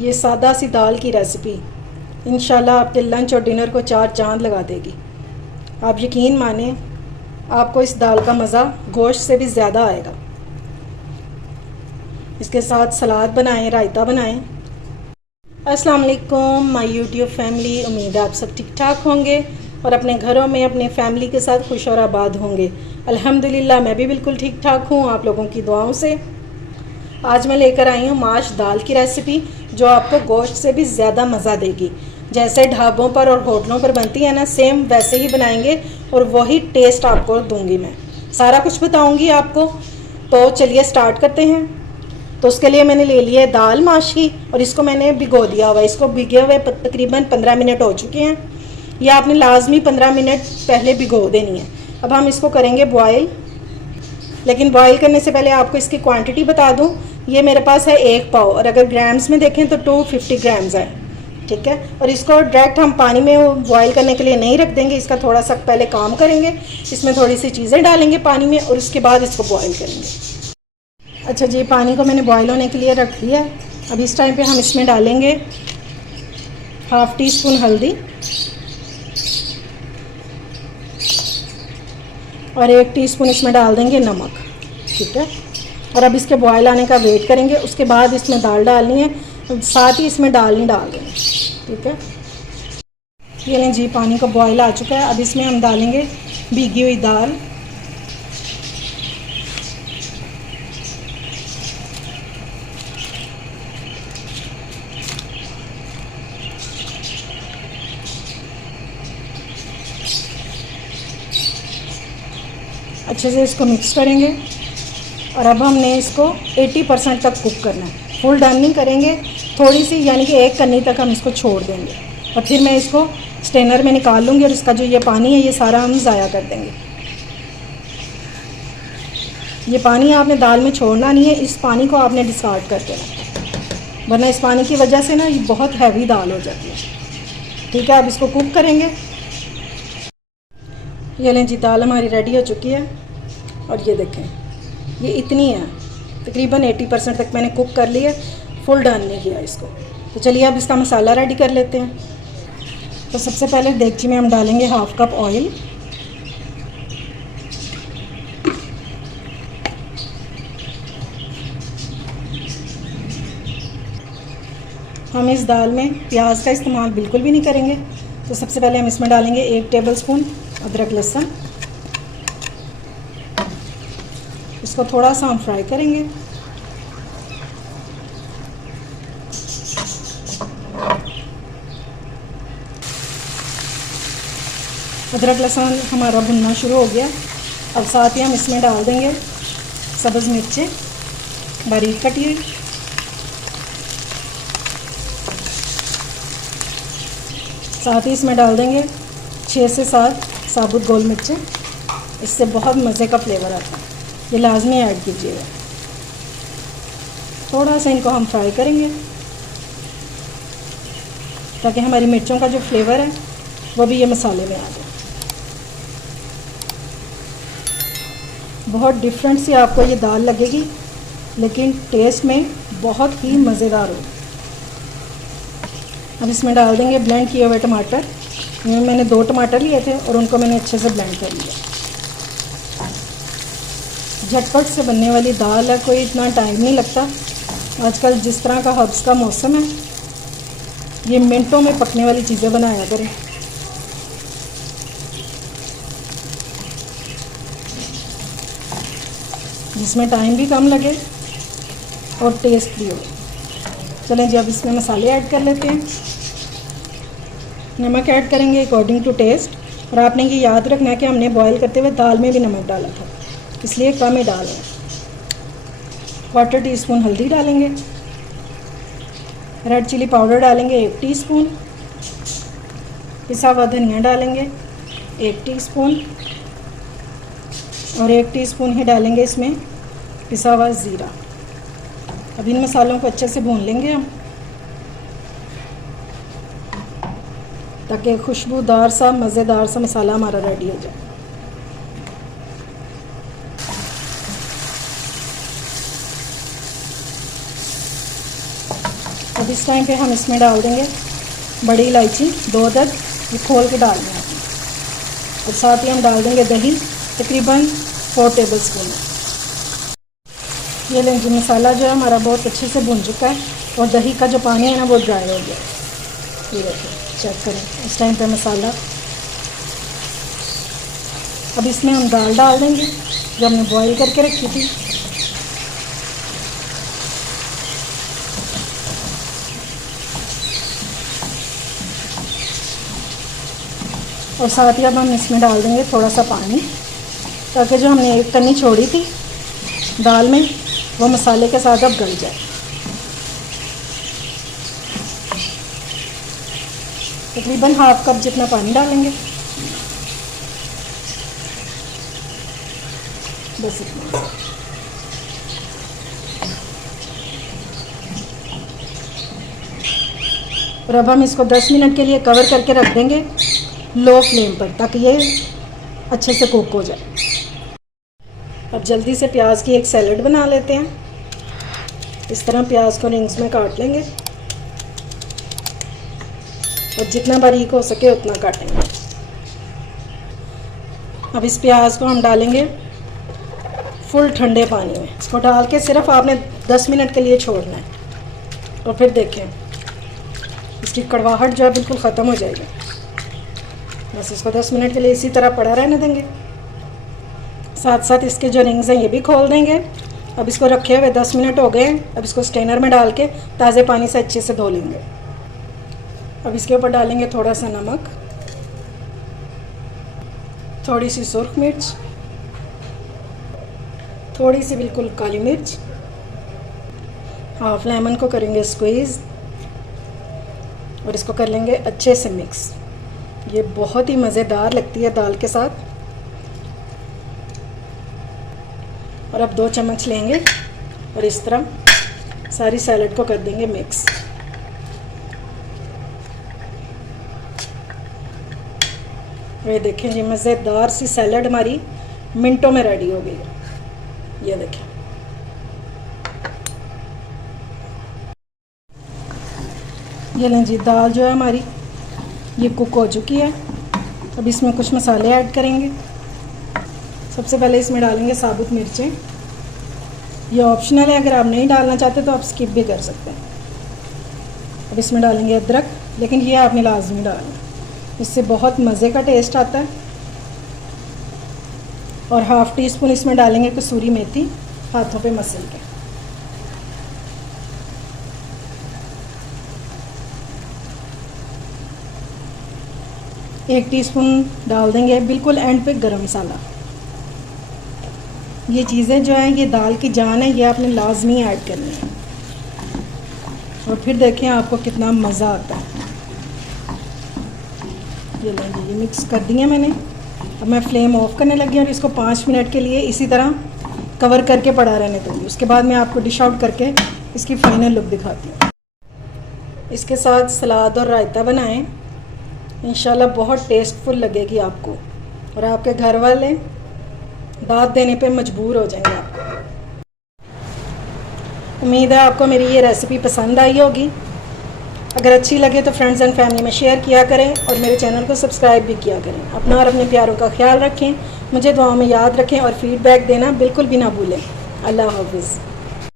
ये सादा सी दाल की रेसिपी इंशाल्लाह आपके लंच और डिनर को चार चांद लगा देगी। आप यकीन माने, आपको इस दाल का मज़ा गोश्त से भी ज़्यादा आएगा। इसके साथ सलाद बनाएं, रायता बनाएं। अस्सलाम वालेकुम माय यूट्यूब फैमिली, उम्मीद है आप सब ठीक ठाक होंगे और अपने घरों में अपने फैमिली के साथ खुश और आबाद होंगे। अल्हम्दुलिल्लाह मैं भी बिल्कुल ठीक ठाक हूँ, आप लोगों की दुआओं से। आज मैं लेकर आई हूँ माश दाल की रेसिपी, जो आपको गोश्त से भी ज़्यादा मज़ा देगी। जैसे ढाबों पर और होटलों पर बनती है ना, सेम वैसे ही बनाएंगे और वही टेस्ट आपको दूंगी। मैं सारा कुछ बताऊंगी आपको। तो चलिए स्टार्ट करते हैं। तो उसके लिए मैंने ले लिया है दाल माश की और इसको मैंने भिगो दिया हुआ है। इसको भिगे हुए तकरीबन 15 मिनट हो चुके हैं। यह आपने लाजमी 15 मिनट पहले भिगो देनी है। अब हम इसको करेंगे बॉयल। लेकिन बॉईल करने से पहले आपको इसकी क्वांटिटी बता दूं। ये मेरे पास है 1 पाव और अगर ग्राम्स में देखें तो 250 ग्राम्स है, ठीक है। और इसको डायरेक्ट हम पानी में बॉईल करने के लिए नहीं रख देंगे, इसका थोड़ा सा पहले काम करेंगे। इसमें थोड़ी सी चीज़ें डालेंगे पानी में और उसके बाद इसको बॉईल करेंगे। अच्छा जी, पानी को मैंने बॉयल होने के लिए रख दिया। अब इस टाइम पे हम इसमें डालेंगे हाफ़ टी स्पून हल्दी और 1 टीस्पून इसमें डाल देंगे नमक, ठीक है। और अब इसके बॉयल आने का वेट करेंगे। उसके बाद इसमें दाल डालनी है, साथ ही इसमें दाल नहीं डाल देंगे, ठीक है। ये लें जी, पानी का बॉयल आ चुका है। अब इसमें हम डालेंगे भीगी हुई दाल। अच्छे से इसको मिक्स करेंगे और अब हमने इसको 80% तक कुक करना है। फुल डन नहीं करेंगे, थोड़ी सी यानी कि 1 कन्नी तक हम इसको छोड़ देंगे और फिर मैं इसको स्ट्रेनर में निकाल लूँगी और इसका जो ये पानी है ये सारा हम ज़ाया कर देंगे। ये पानी आपने दाल में छोड़ना नहीं है, इस पानी को आपने डिस्कार्ड कर देना, वरना इस पानी की वजह से ना ये बहुत हैवी दाल हो जाती है, ठीक है। अब इसको कुक करेंगे। ये लें जी, दाल हमारी रेडी हो चुकी है और ये देखें, ये इतनी है, तकरीबन 80% तक मैंने कुक कर लिया, फुल डन नहीं किया इसको। तो चलिए अब इसका मसाला रेडी कर लेते हैं। तो सबसे पहले देगची में हम डालेंगे हाफ़ कप ऑयल। हम इस दाल में प्याज का इस्तेमाल बिल्कुल भी नहीं करेंगे। तो सबसे पहले हम इसमें डालेंगे 1 टेबलस्पून अदरक लहसुन। इसको थोड़ा सा हम फ्राई करेंगे। अदरक लहसुन हमारा भुनना शुरू हो गया। अब साथ ही हम इसमें डाल देंगे सब्ज़ मिर्चें बारीक कटी हुई, साथ ही इसमें डाल देंगे 6 से 7 साबुत गोल मिर्चें। इससे बहुत मज़े का फ्लेवर आता है, ये लाजमी ऐड कीजिएगा। थोड़ा सा इनको हम फ्राई करेंगे ताकि हमारी मिर्चों का जो फ्लेवर है वो भी ये मसाले में आ जाए। बहुत डिफरेंट सी आपको ये दाल लगेगी, लेकिन टेस्ट में बहुत ही मज़ेदार होगी। अब इसमें डाल देंगे ब्लेंड किए हुए टमाटर। मैंने 2 टमाटर लिए थे और उनको मैंने अच्छे से ब्लेंड कर लिया। झटपट से बनने वाली दाल है, कोई इतना टाइम नहीं लगता। आजकल जिस तरह का हर्ब्स का मौसम है, ये मिनटों में पकने वाली चीज़ें बनाया करें। जिसमें टाइम भी कम लगे और टेस्ट भी हो। चलें जी, अब इसमें मसाले ऐड कर लेते हैं। नमक ऐड करेंगे अकॉर्डिंग टू टेस्ट। और आपने ये याद रखना है कि हमने बॉईल करते हुए दाल में भी नमक डाला था, इसलिए कम ही डाल रहे हैं। 1/4 टीस्पून हल्दी डालेंगे। रेड चिली पाउडर डालेंगे 1 टीस्पून। पिसा हुआ धनिया डालेंगे 1 टीस्पून और 1 टीस्पून ही डालेंगे इसमें पिसा हुआ ज़ीरा। अब इन मसालों को अच्छे से भून लेंगे हम, ताकि खुशबूदार सा मज़ेदार सा मसाला हमारा रेडी हो जाए। अब इस टाइम पे हम इसमें डाल देंगे बड़ी इलायची 2 अदद, ये खोल के डाल देंगे और साथ ही हम डाल देंगे दही तकरीबन 4 टेबल स्पून। ये लेंगे मसाला जो है हमारा बहुत अच्छे से भुन चुका है और दही का जो पानी है ना वो ड्राई हो गया। ये देखिए, चेक करें इस टाइम पे मसाला। अब इसमें हम दाल डाल देंगे जो हमने बॉईल करके रखी थी। और साथ ही अब हम इसमें डाल देंगे थोड़ा सा पानी, ताकि जो हमने एक कन्नी छोड़ी थी दाल में वो मसाले के साथ अब गल जाए। तकरीबन हाफ कप जितना पानी डालेंगे, बस इतना। और अब हम इसको 10 मिनट के लिए कवर करके रख देंगे लो फ्लेम पर, ताकि ये अच्छे से कुक हो जाए। अब जल्दी से प्याज की एक सैलेड बना लेते हैं। इस तरह प्याज को रिंग्स में काट लेंगे और जितना बारीक हो सके उतना काटेंगे। अब इस प्याज को हम डालेंगे फुल ठंडे पानी में। इसको डाल के सिर्फ आपने 10 मिनट के लिए छोड़ना है और फिर देखें इसकी कड़वाहट जो है बिल्कुल ख़त्म हो जाएगी। बस इसको 10 मिनट के लिए इसी तरह पड़ा रहने देंगे। साथ साथ इसके जो रिंग्स हैं ये भी खोल देंगे। अब इसको रखे हुए 10 मिनट हो गए। अब इसको स्ट्रेनर में डाल के ताज़े पानी से अच्छे से धो लेंगे। अब इसके ऊपर डालेंगे थोड़ा सा नमक, थोड़ी सी सुर्ख मिर्च, थोड़ी सी बिल्कुल काली मिर्च, हाफ लेमन को करेंगे स्क्वीज़ और इसको कर लेंगे अच्छे से मिक्स। ये बहुत ही मज़ेदार लगती है दाल के साथ। और अब 2 चम्मच लेंगे और इस तरह सारी सैलड को कर देंगे मिक्स। ये देखें जी, मज़ेदार सी सैलड हमारी मिनटों में रेडी हो गई है। ये देखें, ये लें जी, दाल जो है हमारी ये कुक हो चुकी है। अब इसमें कुछ मसाले ऐड करेंगे। सबसे पहले इसमें डालेंगे साबुत मिर्चें। ये ऑप्शनल है, अगर आप नहीं डालना चाहते तो आप स्किप भी कर सकते हैं। अब इसमें डालेंगे अदरक, लेकिन ये आपने लाजमी डालना, इससे बहुत मज़े का टेस्ट आता है। और हाफ़ टी स्पून इसमें डालेंगे कसूरी मेथी, हाथों पे मसल के। एक टीस्पून डाल देंगे बिल्कुल एंड पे गरम मसाला। ये चीज़ें जो हैं ये दाल की जान है, ये आपने लाजमी ऐड करनी है। और फिर देखें आपको कितना मज़ा आता है। ये लेंगे, ये मिक्स कर दिए मैंने। अब मैं फ्लेम ऑफ करने लगी और इसको 5 मिनट के लिए इसी तरह कवर करके पड़ा रहने दूँगी। उसके बाद मैं आपको डिश आउट करके इसकी फ़ाइनल लुक दिखाती हूँ। इसके साथ सलाद और रायता बनाएं, इंशाल्लाह बहुत टेस्टफुल लगेगी आपको और आपके घर वाले दाद देने पे मजबूर हो जाएंगे आपको। उम्मीद है आपको मेरी ये रेसिपी पसंद आई होगी। अगर अच्छी लगे तो फ्रेंड्स एंड फैमिली में शेयर किया करें और मेरे चैनल को सब्सक्राइब भी किया करें। अपना और अपने प्यारों का ख्याल रखें, मुझे दुआओं में याद रखें और फीडबैक देना बिल्कुल भी ना भूलें। अल्लाह हाफिज़।